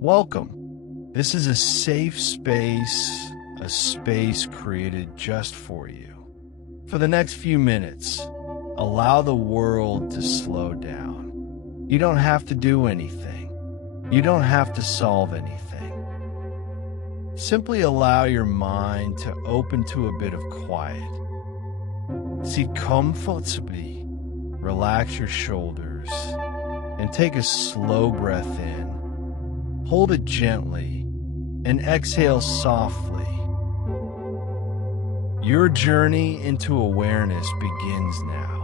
Welcome. This is a safe space, a space created just for you. For the next few minutes, allow the world to slow down. You don't have to do anything. You don't have to solve anything. Simply allow your mind to open to a bit of quiet. Sit comfortably, relax your shoulders, and take a slow breath in. Hold it gently and exhale softly. Your journey into awareness begins now.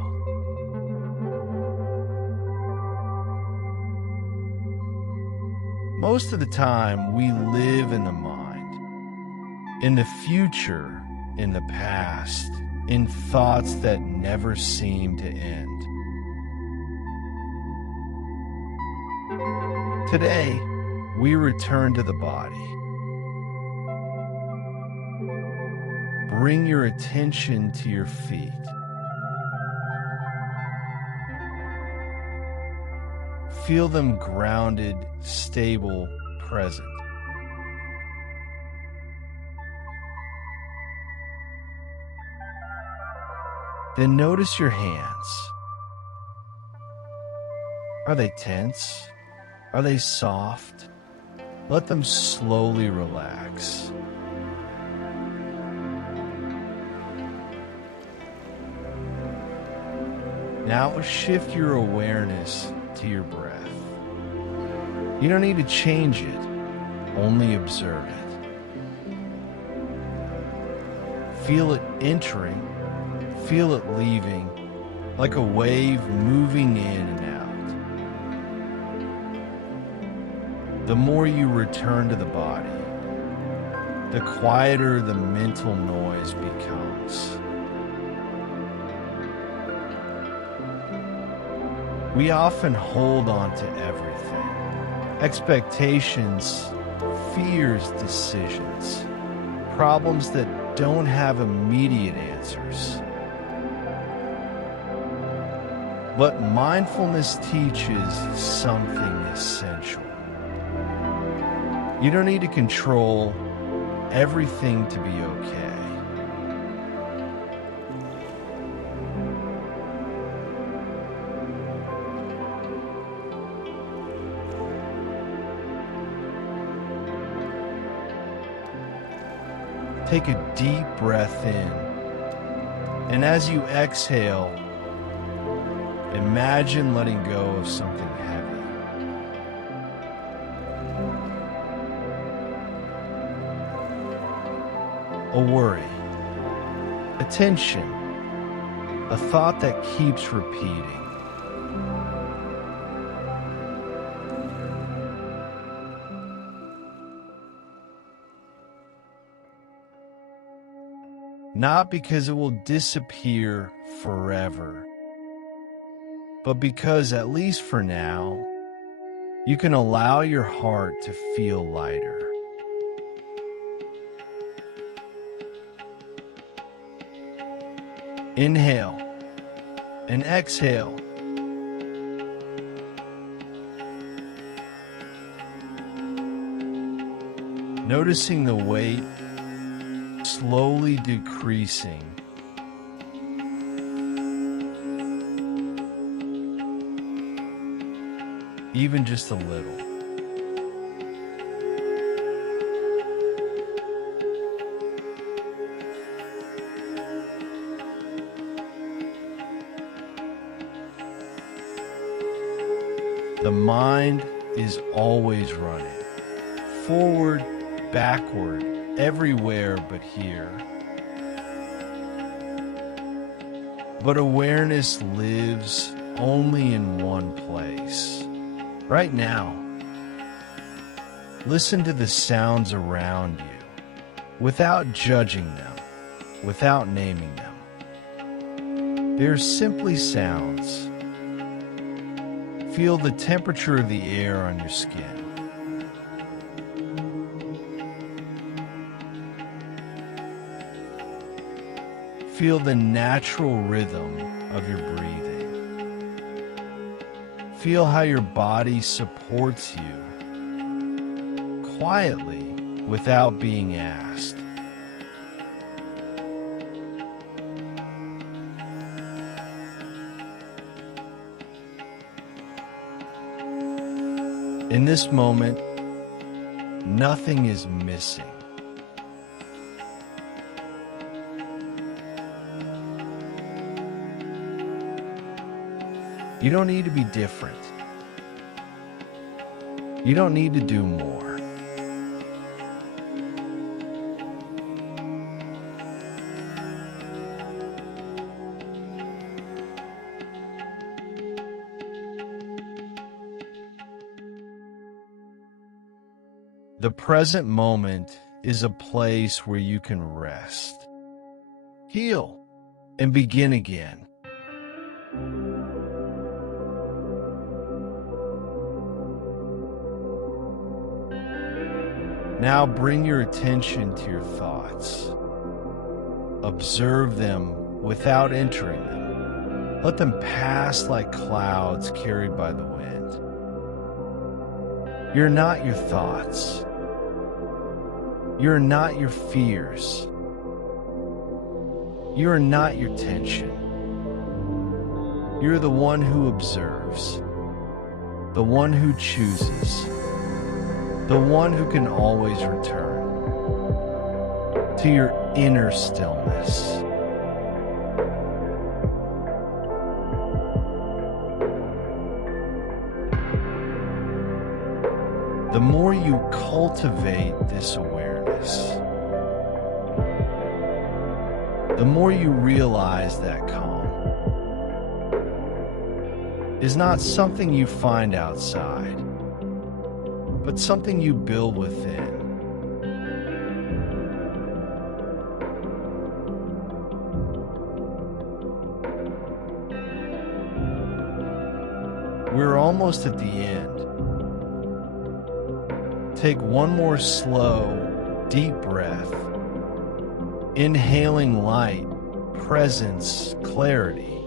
Most of the time, we live in the mind, in the future, in the past, in thoughts that never seem to end. Today, we return to the body. Bring your attention to your feet. Feel them grounded, stable, present. Then notice your hands. Are they tense? Are they soft? Let them slowly relax. Now shift your awareness to your breath. You don't need to change it, only observe it. Feel it entering, feel it leaving, like a wave moving in and out. The more you return to the body, the quieter the mental noise becomes. We often hold on to everything. Expectations, fears, decisions, problems that don't have immediate answers. But mindfulness teaches something essential. You don't need to control everything to be okay. Take a deep breath in, and as you exhale, imagine letting go of something heavy. A worry, a tension, a thought that keeps repeating. Not because it will disappear forever, but because, at least for now, you can allow your heart to feel lighter. Inhale and exhale. Noticing the weight slowly decreasing. Even just a little. The mind is always running, forward, backward, everywhere but here. But awareness lives only in one place, right now. Listen to the sounds around you, without judging them, without naming them. They're simply sounds. Feel the temperature of the air on your skin. Feel the natural rhythm of your breathing. Feel how your body supports you quietly without being asked. In this moment, nothing is missing. You don't need to be different. You don't need to do more. The present moment is a place where you can rest, heal, and begin again. Now bring your attention to your thoughts. Observe them without entering them. Let them pass like clouds carried by the wind. You're not your thoughts. You're not your fears. You're not your tension. You're the one who observes, the one who chooses, the one who can always return to your inner stillness. The more you cultivate this awareness, the more you realize that calm is not something you find outside, but something you build within. We're almost at the end. Take one more slow, deep breath, inhaling light, presence, clarity,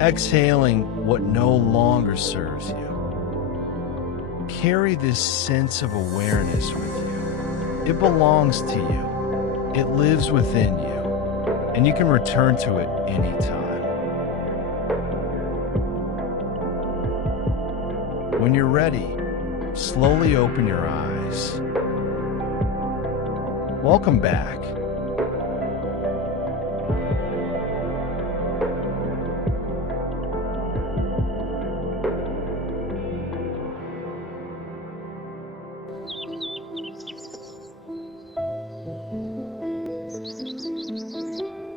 exhaling what no longer serves you. Carry this sense of awareness with you. It belongs to you. It lives within you, and you can return to it anytime. When you're ready, slowly open your eyes. Welcome back.